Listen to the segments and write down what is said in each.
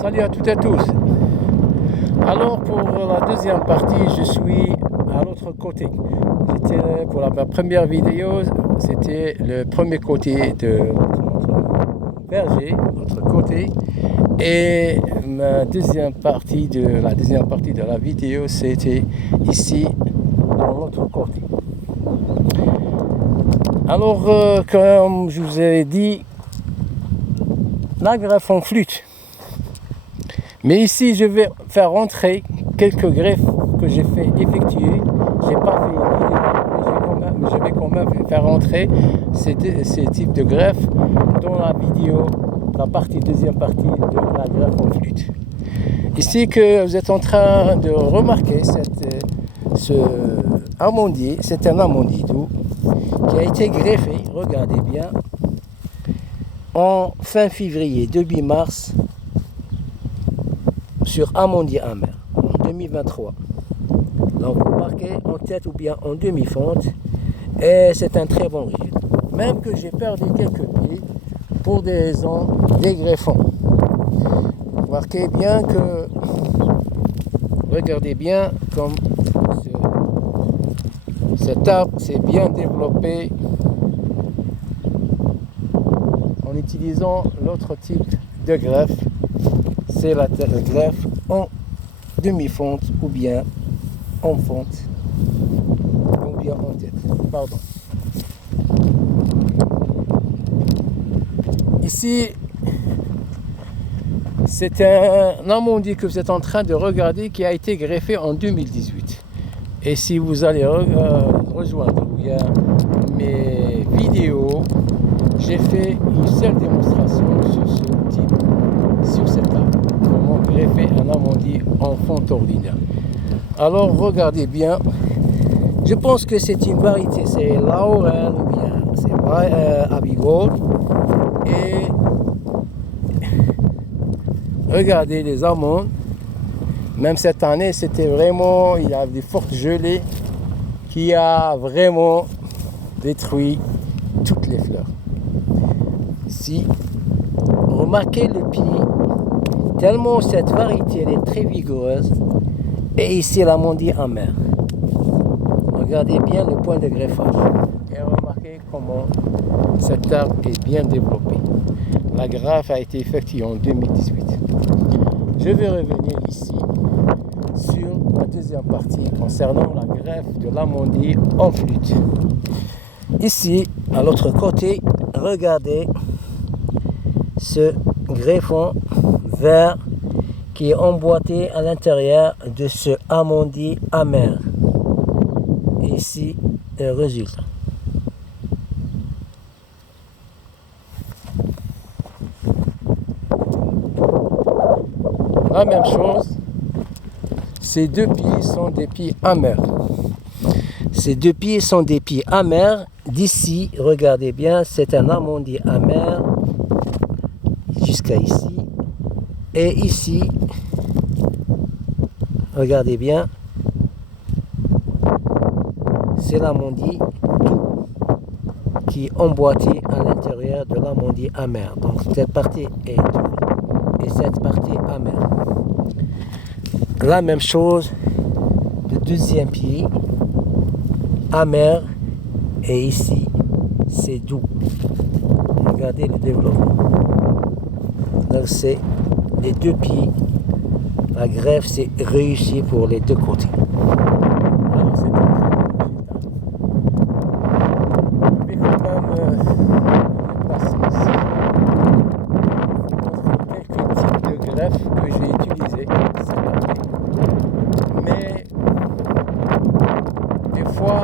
Salut à toutes et à tous. Alors pour la deuxième partie, je suis à l'autre côté. Pour ma première vidéo, c'était le premier côté de notre verger, l'autre côté. Et la deuxième partie de la vidéo, c'était ici, dans l'autre côté. Alors, comme je vous ai dit, la greffe en flûte. Mais ici, je vais faire rentrer quelques greffes que j'ai fait effectuer. J'ai pas fait une vidéo, mais je vais quand même faire rentrer ces types de greffes dans la vidéo, deuxième partie de la greffe en flûte. Ici, que vous êtes en train de remarquer, ce amandier, c'est un amandier doux qui a été greffé, regardez bien, en fin février, début mars, sur amandier amer, en 2023. Donc vous marquez en tête ou bien en demi-fonte, et c'est un très bon résultat. Même que j'ai perdu quelques pieds pour des raisons dégreffants. Remarquez bien que, regardez bien comme cet arbre s'est bien développé en utilisant l'autre type de greffe. C'est la greffe en demi-fonte ou bien en fonte ou bien en tête. Pardon. Ici, c'est un amandier que vous êtes en train de regarder qui a été greffé en 2018. Et si vous allez rejoindre mes vidéos, j'ai fait une seule démonstration sur cet arbre. Comment greffer un amandier en fonte ordinaire. Alors regardez bien, je pense que c'est une variété, c'est Laurel ou bien c'est Abigail. Et regardez les amandes, même cette année c'était vraiment, il y a des fortes gelées qui a vraiment détruit toutes les fleurs. Ici, remarquez le pied, tellement cette variété elle est très vigoureuse. Et ici l'amandier amer. Regardez bien le point de greffage. Et remarquez comment cet arbre est bien développé. La greffe a été effectuée en 2018. Je vais revenir ici sur la deuxième partie concernant la greffe de l'amandier en flûte. Ici, à l'autre côté, regardez ce greffon vert qui est emboîté à l'intérieur de ce amandier amer. Et ici, le résultat. La même chose, ces deux pieds sont des pieds amers. Ces deux pieds sont des pieds amers. D'ici, regardez bien, c'est un amandier amer jusqu'à ici. Et ici, regardez bien, c'est l'amandier doux qui est emboîté à l'intérieur de l'amandier amer. Donc cette partie est douce et cette partie amère. La même chose, le deuxième pied, amer, et ici, c'est doux. Regardez le développement. Donc c'est les deux pieds. La greffe c'est réussi pour les deux côtés. Alors c'est un très bon résultat. Je vais quand même placer ici quelques types de greffes que j'ai utilisées cette année. Mais des fois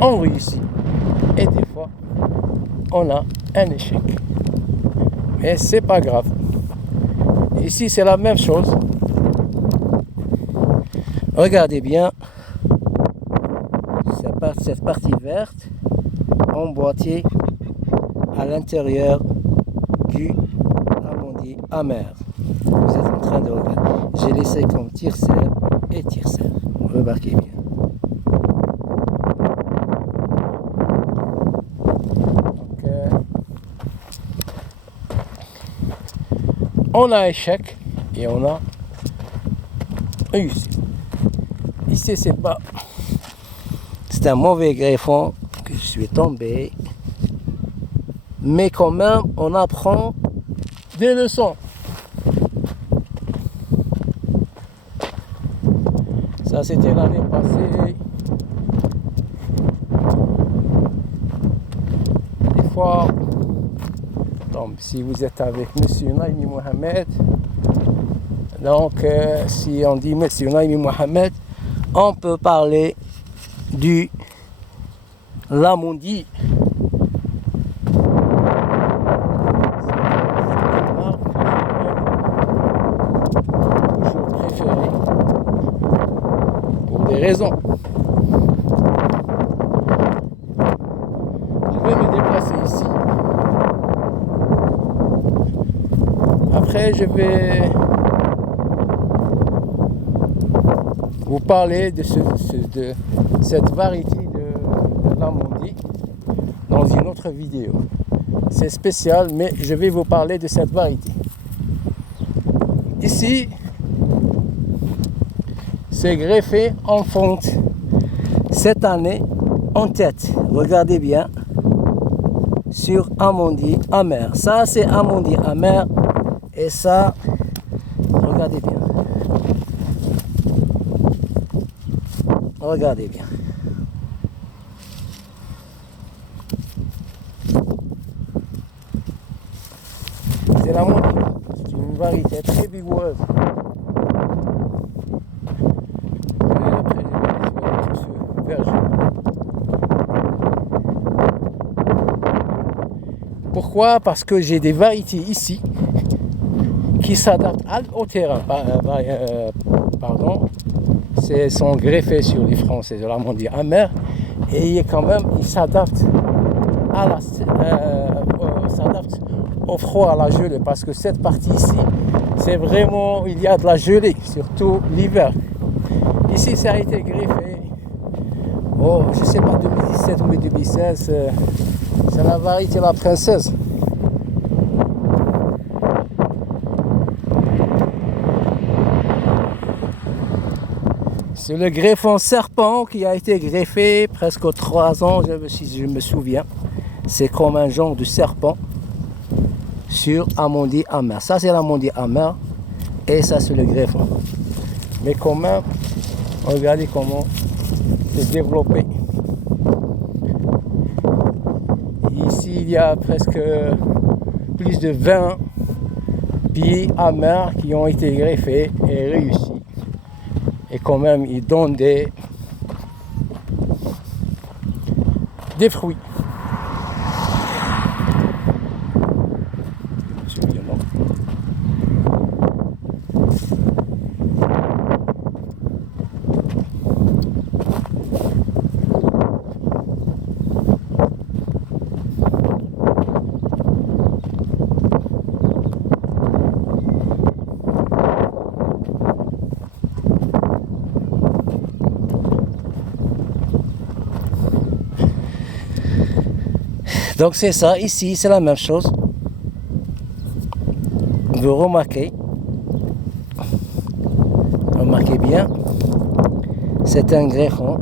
on réussit et des fois on a un échec. Mais c'est pas grave. Ici c'est la même chose. Regardez bien cette partie verte emboîtée à l'intérieur du amandier amer. Vous êtes en train de regarder. J'ai laissé comme tire-serre et tire-serre. Remarquez bien. Donc, on a échec et on a réussi. Ici, c'est pas... C'est un mauvais greffon que je suis tombé. Mais quand même, on apprend des leçons. Ça, c'était l'année passée. Des fois, donc, si vous êtes avec Monsieur Naïmi Mohamed, donc si on dit Monsieur Naïmi Mohamed, on peut parler du Lamondi. Toujours préféré pour des raisons. Je vais me déplacer ici. Après, je vais vous parler de cette variété de Lamondi dans une autre vidéo. C'est spécial, mais je vais vous parler de cette variété. Ici, c'est greffé en fonte cette année en tête. Regardez bien sur Amondi amer. Ça, c'est Amondi amer. Et ça, regardez bien. Regardez bien. C'est la Mondi. C'est une variété très vigoureuse. Et après, je vais nettoyer tout ce verger. Pourquoi? Parce que j'ai des variétés ici qui s'adaptent au terrain. Pardon. Sont greffés sur les Français de l'Amondi amer et quand même ils s'adaptent au froid, à la gelée, parce que cette partie ici, c'est vraiment, il y a de la gelée, surtout l'hiver. Ici, ça a été greffé, je ne sais pas, 2017 ou 2016, c'est la variété La Princesse. C'est le greffon serpent qui a été greffé presque 3 ans, si je me souviens. C'est comme un genre de serpent sur Amondi amer. Ça, c'est l'Amondi amer et ça, c'est le greffon. Mais quand même, regardez comment c'est développé. Ici, il y a presque plus de 20 pieds amers qui ont été greffés et réussis. Et quand même, ils donnent des fruits. Donc c'est ça, ici c'est la même chose. Vous remarquez bien, c'est un greffon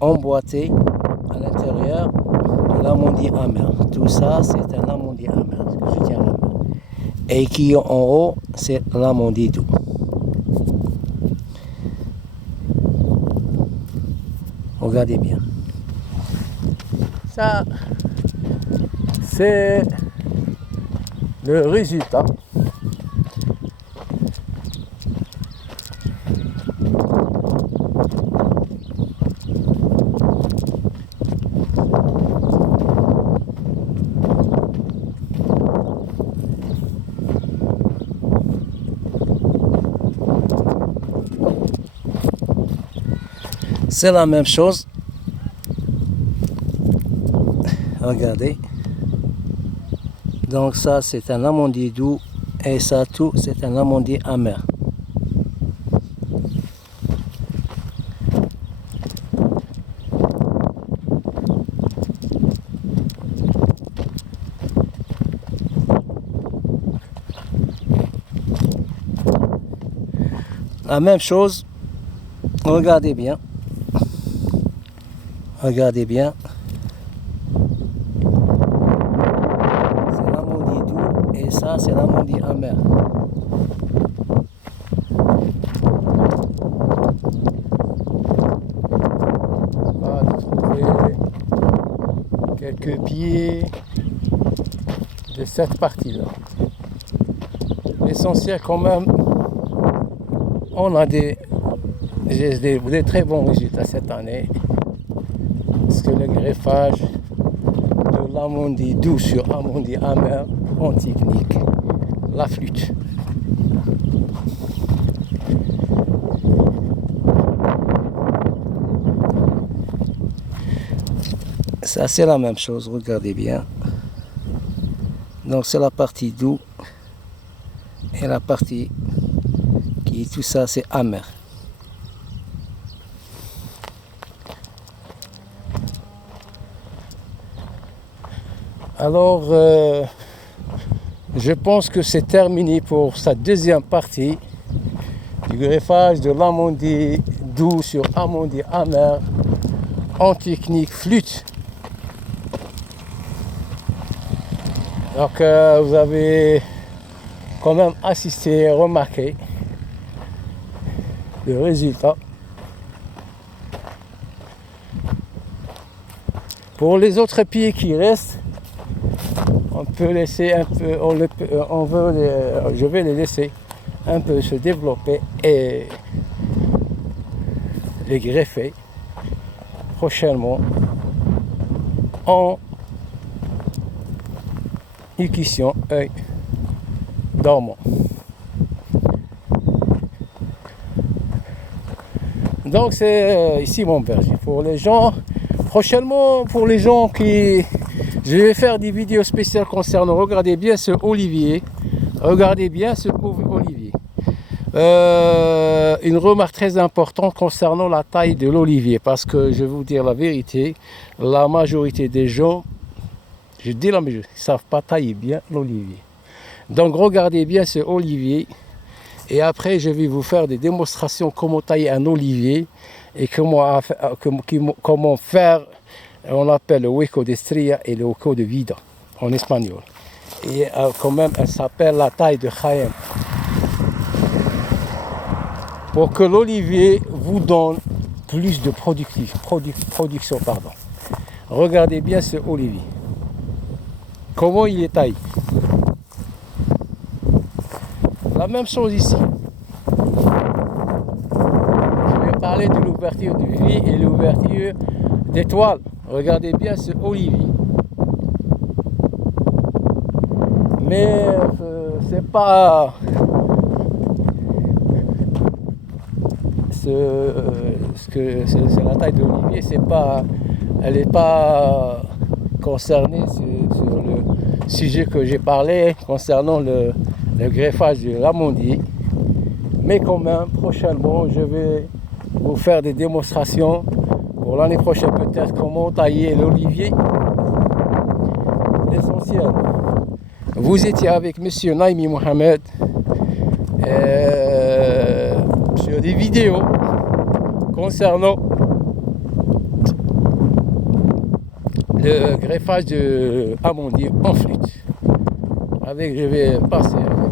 emboîté à l'intérieur de l'Amondi amer. Tout ça c'est un Amondi amer, ce que je tiens à la main. Et qui en haut c'est l'Amondi doux. Regardez bien. Ça, c'est le résultat. C'est la même chose. Regardez. Donc ça c'est un Amondi doux et ça tout c'est un Amondi amer. La même chose, regardez bien. Regardez bien. C'est l'amandier doux et ça c'est l'amandier amer. On va trouver quelques pieds de cette partie-là. L'essentiel quand même, on a des très bons résultats cette année. Parce que le greffage de l'amandier doux sur amandier amer en technique, la flûte. Ça c'est la même chose, regardez bien. Donc c'est la partie doux et la partie qui tout ça c'est amer. Alors je pense que c'est terminé pour sa deuxième partie du greffage de l'amandier doux sur amandier amer en technique flûte. Donc vous avez quand même assisté et remarqué le résultat. Pour les autres pieds qui restent, on peut laisser un peu, je vais les laisser un peu se développer et les greffer prochainement en équition œil dormant. Donc c'est ici mon berger. Pour les gens, prochainement pour les gens qui... Je vais faire des vidéos spéciales concernant, regardez bien ce olivier. Regardez bien ce olivier. Une remarque très importante concernant la taille de l'olivier. Parce que je vais vous dire la vérité, la majorité des gens, je dis la majorité, ils ne savent pas tailler bien l'olivier. Donc regardez bien ce olivier. Et après je vais vous faire des démonstrations comment tailler un olivier. Et comment faire, on appelle le hueco de estrella et le hueco de vida en espagnol. Et quand même, elle s'appelle la taille de Jaén. Pour que l'olivier vous donne plus de production. Regardez bien ce olivier. Comment il est taillé. La même chose ici. Je vais parler de l'ouverture du vie et l'ouverture des toiles. Regardez bien ce olivier. Mais c'est pas c'est la taille de l'olivier, elle n'est pas concernée sur le sujet que j'ai parlé concernant le greffage de l'amandier. Mais quand même, prochainement, je vais vous faire des démonstrations pour l'année prochaine peut-être comment tailler l'olivier. L'essentiel. Vous étiez avec Monsieur Naimi Mohamed sur des vidéos concernant le greffage de amandier en flûte. Je vais passer avec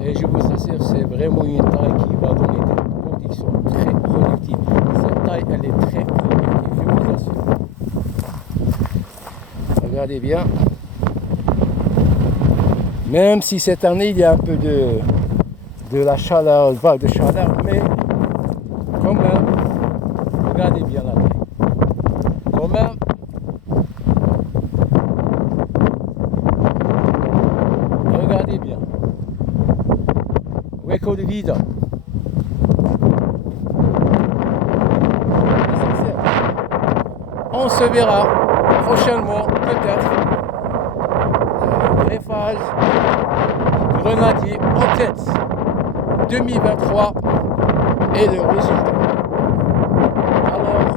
et je vous assure, c'est vraiment une taille qui va donner des productions très productives. Cette taille, elle est très productive, je vous assure. Regardez bien. Même si cette année, il y a un peu de la chaleur, vague de chaleur, mais quand même, regardez bien la taille. Quand même, regardez bien. Hueco de vida. On se verra prochainement, peut-être, greffage grenadier en tête 2023 et le résultat. Alors,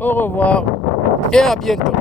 au revoir et à bientôt.